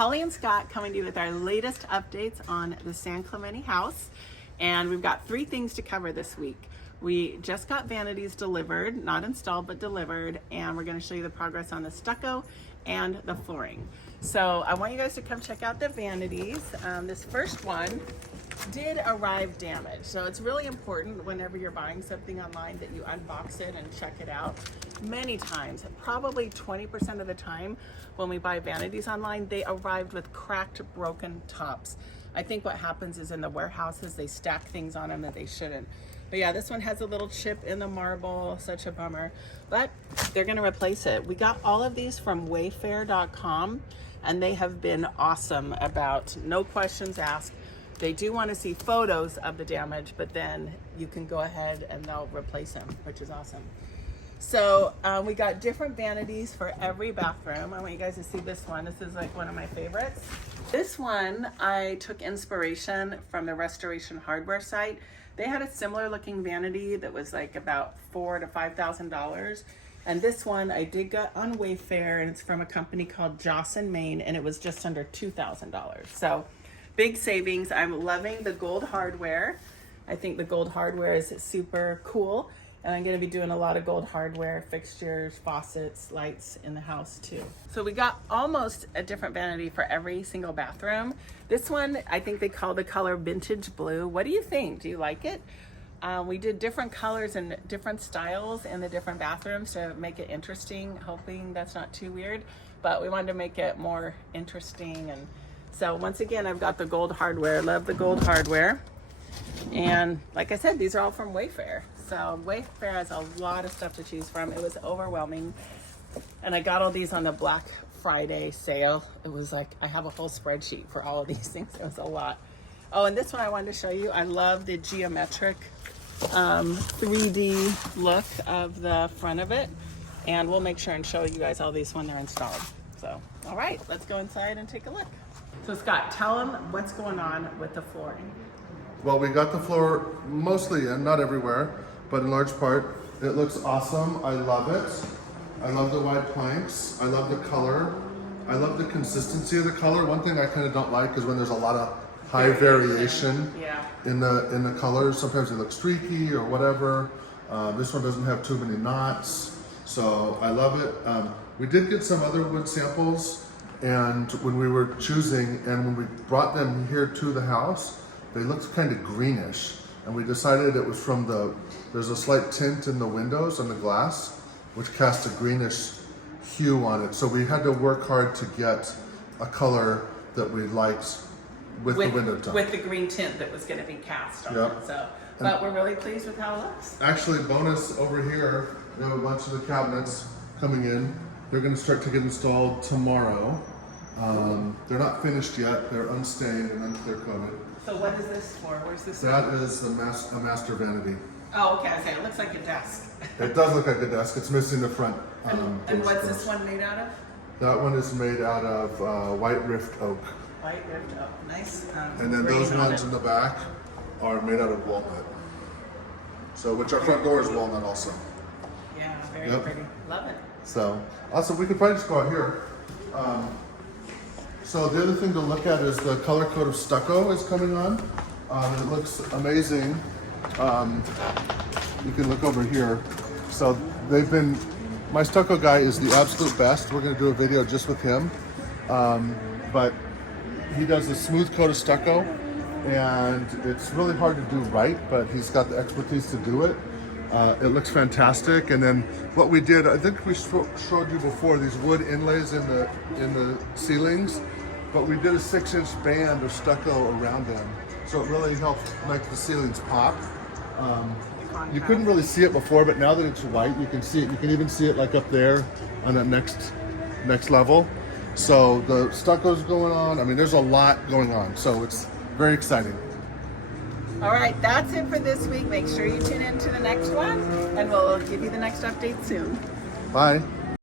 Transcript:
Holly and Scott coming to you with our latest updates on the San Clemente house. And we've got 3 things to cover this week. We just got Vanities delivered, not installed, but delivered. And we're gonna show you the progress on the stucco and the flooring. So I want you guys to come check out the Vanities. This first one did arrive damaged. So it's really important whenever you're buying something online that you unbox it and check it out. Many times, probably 20% of the time when we buy Vanities online, they arrived with cracked, broken tops. I think what happens is in the warehouses, they stack things on them that they shouldn't. But yeah, this one has a little chip in the marble, such a bummer, but they're gonna replace it. We got all of these from wayfair.com and they have been awesome about no questions asked. They do want to see photos of the damage, but then you can go ahead and they'll replace them, which is awesome. So we got different Vanities for every bathroom. I want you guys to see this one. This is like one of my favorites. This one, I took inspiration from the Restoration Hardware site. They had a similar looking vanity that was like about $4,000 to $5,000. And this one I did get on Wayfair, and it's from a company called Jocelyn, Maine, and it was just under $2,000. So big savings. I'm loving the gold hardware. I think the gold hardware is super cool. And I'm gonna be doing a lot of gold hardware, fixtures, faucets, lights in the house too. So we got almost a different vanity for every single bathroom. This one, I think they call the color vintage blue. What do you think? Do you like it? We did different colors and different styles in the different bathrooms to make it interesting, hoping that's not too weird, but we wanted to make it more interesting. And so once again, I've got the gold hardware. Love the gold hardware. And like I said, these are all from Wayfair. So Wayfair has a lot of stuff to choose from. It was overwhelming. And I got all these on the Black Friday sale. It was like, I have a whole spreadsheet for all of these things. It was a lot. Oh, and this one I wanted to show you. I love the geometric 3D look of the front of it. And we'll make sure and show you guys all these when they're installed. So, all right, let's go inside and take a look. So Scott, tell them what's going on with the flooring. Well, we got the floor mostly in, not everywhere, but in large part. It looks awesome. I love it. I love the wide planks. I love the color. I love the consistency of the color. One thing I kind of don't like is when there's a lot of high variation in the colors. Sometimes they look streaky or whatever. This one doesn't have too many knots, so I love it. We did get some other wood samples, and when we were choosing and when we brought them here to the house, they looked kind of greenish, and we decided it was from there's a slight tint in the windows and the glass, which cast a greenish hue on it. So we had to work hard to get a color that we liked with the window tone. With the green tint that was going to be cast on it. So, but we're really pleased with how it looks. Actually, bonus over here, we have a bunch of the cabinets coming in. They're going to start to get installed tomorrow. They're not finished yet. They're unstained and unclear coated. So what is this for? Where's this? That is a master vanity. Oh, okay. Okay, it looks like a desk. It does look like a desk. It's missing the front. And what's this one made out of? That one is made out of white rift oak. White rift oak. Nice. And then those ones in the back are made out of walnut. So, which our front door is walnut also. Yeah, very pretty. Love it. So, awesome. We could probably just go out here. So the other thing to look at is the color code of stucco is coming on. It looks amazing. You can look over here. So my stucco guy is the absolute best. We're gonna do a video just with him. But he does a smooth coat of stucco, and it's really hard to do right, but he's got the expertise to do it. It looks fantastic. And then what we did, I think we showed you before, these wood inlays in the ceilings, but we did a 6-inch band of stucco around them. So it really helped make the ceilings pop. You couldn't really see it before, but now that it's white, you can see it. You can even see it like up there on that next level. So the stucco's going on. I mean, there's a lot going on. So it's very exciting. All right, that's it for this week. Make sure you tune in to the next one, and we'll give you the next update soon. Bye.